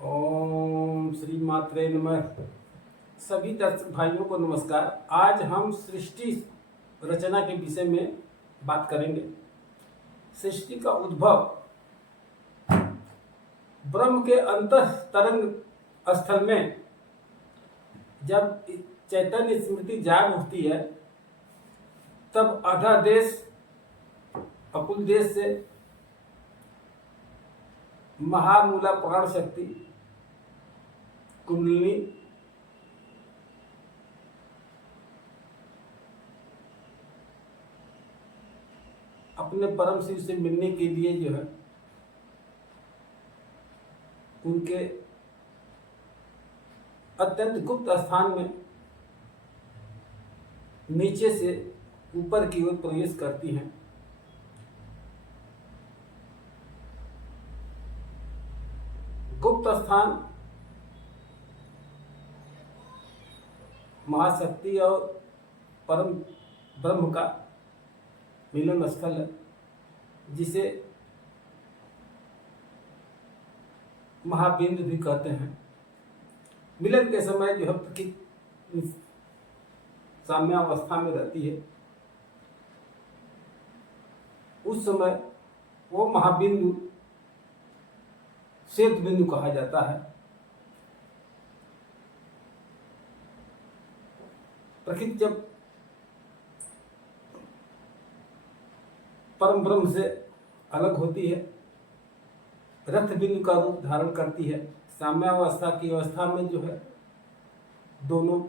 ओम श्री मात्रे नमः। सभी दर्शक भाइयों को नमस्कार। आज हम सृष्टि रचना के विषय में बात करेंगे। सृष्टि का उद्भव ब्रह्म के अंतः तरंग स्थल में जब चैतन्य स्मृति जाग उठती है, तब आधा देश अकुल देश से महामूला प्राण शक्ति कुंडलिनी अपने परम शिव से मिलने के लिए जो है उनके अत्यंत गुप्त स्थान में नीचे से ऊपर की ओर प्रवेश करती हैं। गुप्त स्थान महाशक्ति और परम ब्रह्म का मिलन स्थल है, जिसे महाबिंदु भी कहते हैं। मिलन के समय जो है प्रकृति साम्यावस्था में रहती है, उस समय वो महाबिंदु श्वेत बिंदु कहा जाता है। प्रकृति जब परम ब्रह्म से अलग होती है, रथ बिंदु का रूप धारण करती है। साम्यावस्था की अवस्था में जो है दोनों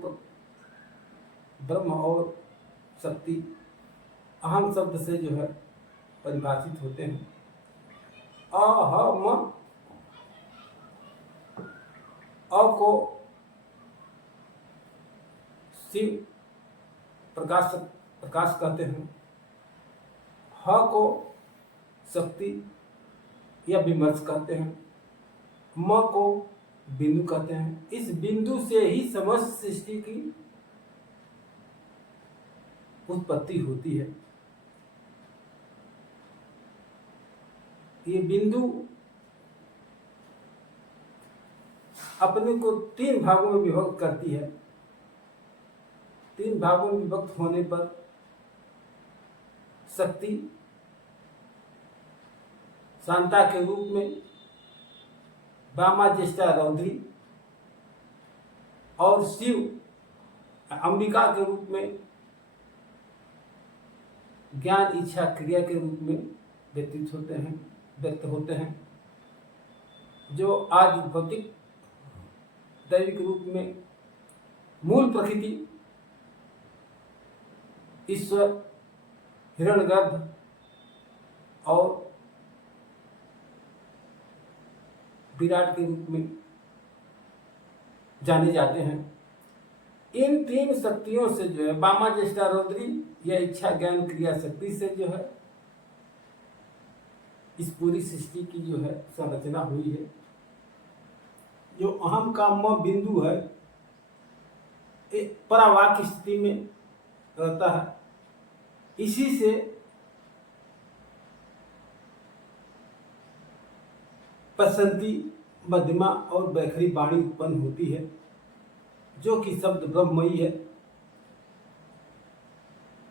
ब्रह्म और शक्ति अहम शब्द से जो है परिभाषित होते हैं। अहम अ को शिव प्रकाश कहते हैं, ह को शक्ति या विमर्श कहते हैं, म को बिंदु कहते हैं। इस बिंदु से ही समस्त सृष्टि की उत्पत्ति होती है। ये बिंदु अपने को तीन भागों में विभक्त करती है। तीन भागों में विभक्त होने पर शक्ति शांता के रूप में, वामा ज्येष्ठा रौद्री और शिव अंबिका के रूप में ज्ञान इच्छा क्रिया के रूप में व्यक्त होते हैं, जो आदि भौतिक दैविक रूप में मूल प्रकृति ईश्वर, हिरण्यगर्भ और विराट के रूप में जाने जाते हैं। इन तीन शक्तियों से जो है वामा ज्येष्ठा रौद्री या इच्छा ज्ञान क्रिया शक्ति से जो है इस पूरी सृष्टि की जो है संरचना हुई है। जो अहम का म बिंदु है, एक परावाक स्थिति में रहता है। इसी से पसंती, मध्यमा और बैखरी वाणी उत्पन्न होती है, जो कि शब्द ब्रह्ममयी है,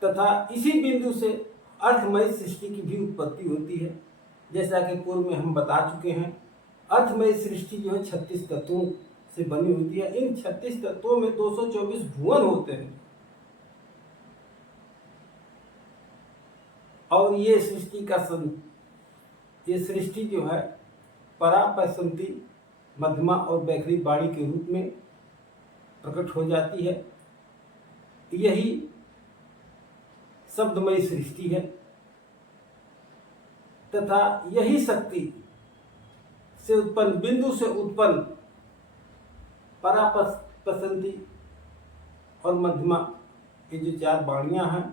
तथा इसी बिंदु से अर्थमय सृष्टि की भी उत्पत्ति होती है। जैसा कि पूर्व में हम बता चुके हैं, अर्थमय सृष्टि जो है 36 तत्वों से बनी होती है। इन 36 तत्वों में 224 भुवन होते हैं और ये सृष्टि जो है परा, पसंती, मध्यमा और बैखरी वाणी के रूप में प्रकट हो जाती है। यही शब्दमयी सृष्टि है तथा यही शक्ति से उत्पन्न, बिंदु से उत्पन्न परा, पसंती और मध्यमा, ये जो चार वाणियां हैं,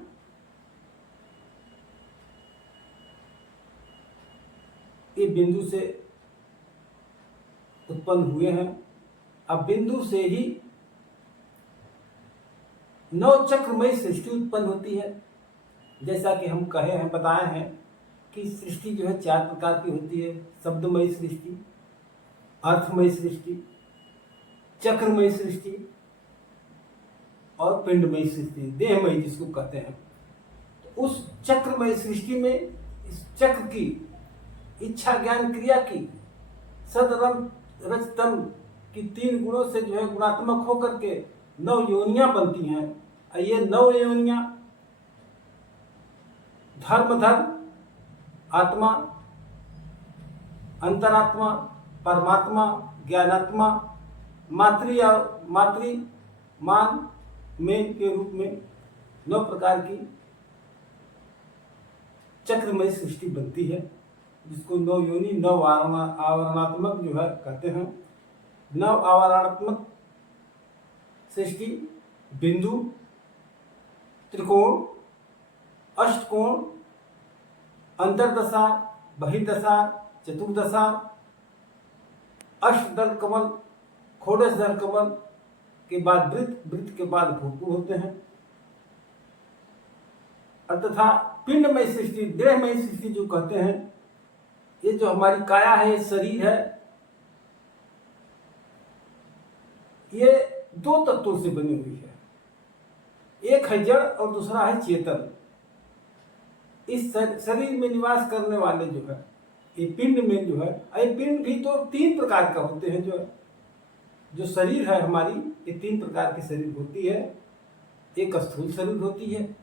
ये बिंदु से उत्पन्न हुए हैं। अब बिंदु से ही नौ चक्रमय सृष्टि उत्पन्न होती है। जैसा कि हम बताए हैं कि सृष्टि जो है 4 प्रकार की होती है। शब्दमयी सृष्टि, अर्थमय सृष्टि, चक्रमय सृष्टि और पिंडमय सृष्टि, देहमय जिसको कहते हैं। तो उस चक्रमय सृष्टि में इस चक्र की इच्छा ज्ञान क्रिया की सदरम रजतम की 3 गुणों से जो है गुणात्मक होकर के 9 योनियां बनती हैं। और ये 9 योनियां धर्म, आत्मा, अंतरात्मा, परमात्मा, ज्ञानात्मा, मातृमान में के रूप में 9 प्रकार की चक्रमय सृष्टि बनती है, जिसको 9 योनि 9 आवरणात्मक जो है कहते हैं। 9 आवरणात्मक सृष्टि बिंदु, त्रिकोण, अष्टकोण, अंतर्दशा, बहिर्दशा, चतुर्दशा, अष्टदल कमल, षोडश दल कमल के बाद वृत्त, वृत्त के बाद भूतु होते हैं। तथा पिंडमय सृष्टि, देहमय सृष्टि जो कहते हैं, ये जो हमारी काया है, ये शरीर है, ये 2 तत्वों से बनी हुई है। एक है जड़ और दूसरा है चेतन। इस शरीर में निवास करने वाले जो है ये पिंड में जो है, ये पिंड भी तो 3 प्रकार का होते हैं। जो शरीर है हमारी, ये 3 प्रकार की शरीर होती है। एक स्थूल शरीर होती है,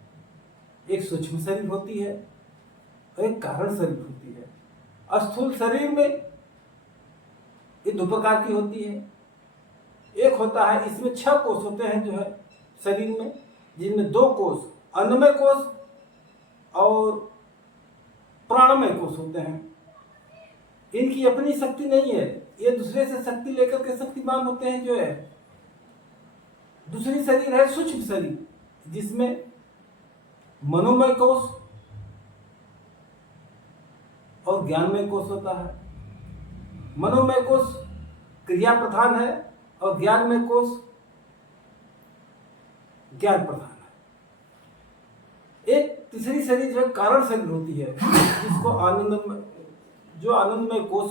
एक सूक्ष्म शरीर होती है और एक कारण शरीर होती है। स्थूल शरीर में ये 2 प्रकार की होती है। एक होता है, इसमें 6 कोष होते हैं जो है शरीर में, जिनमें 2 कोष अन्नमय कोष और प्राणमय कोष होते हैं। इनकी अपनी शक्ति नहीं है, ये दूसरे से शक्ति लेकर के शक्तिमान होते हैं जो है। दूसरी शरीर है सूक्ष्म शरीर, जिसमें मनोमय कोष और ज्ञानमय कोष होता है। मनोमय कोष क्रिया प्रधान है और ज्ञानमय कोष ज्ञान प्रधान है। एक तीसरी शरीर जो है कारण शरीर होती है, जिसको आनंदमय कोष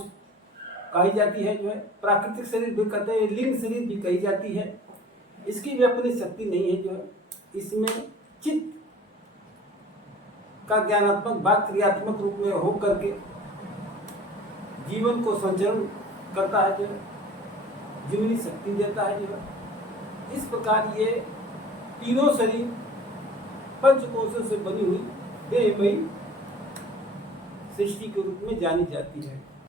कही जाती है, जो है प्राकृतिक शरीर भी कहते हैं, लिंग शरीर भी कही जाती है। इसकी भी अपनी शक्ति नहीं है, जो है इसमें चित्त का ज्ञानात्मक भाग क्रियात्मक रूप में हो करके जीवन को संचरण करता है, जो जीवनी शक्ति देता है। जो है इस प्रकार ये तीनों शरीर पंचकोशों से बनी हुई देहमयी सृष्टि के रूप में जानी जाती है।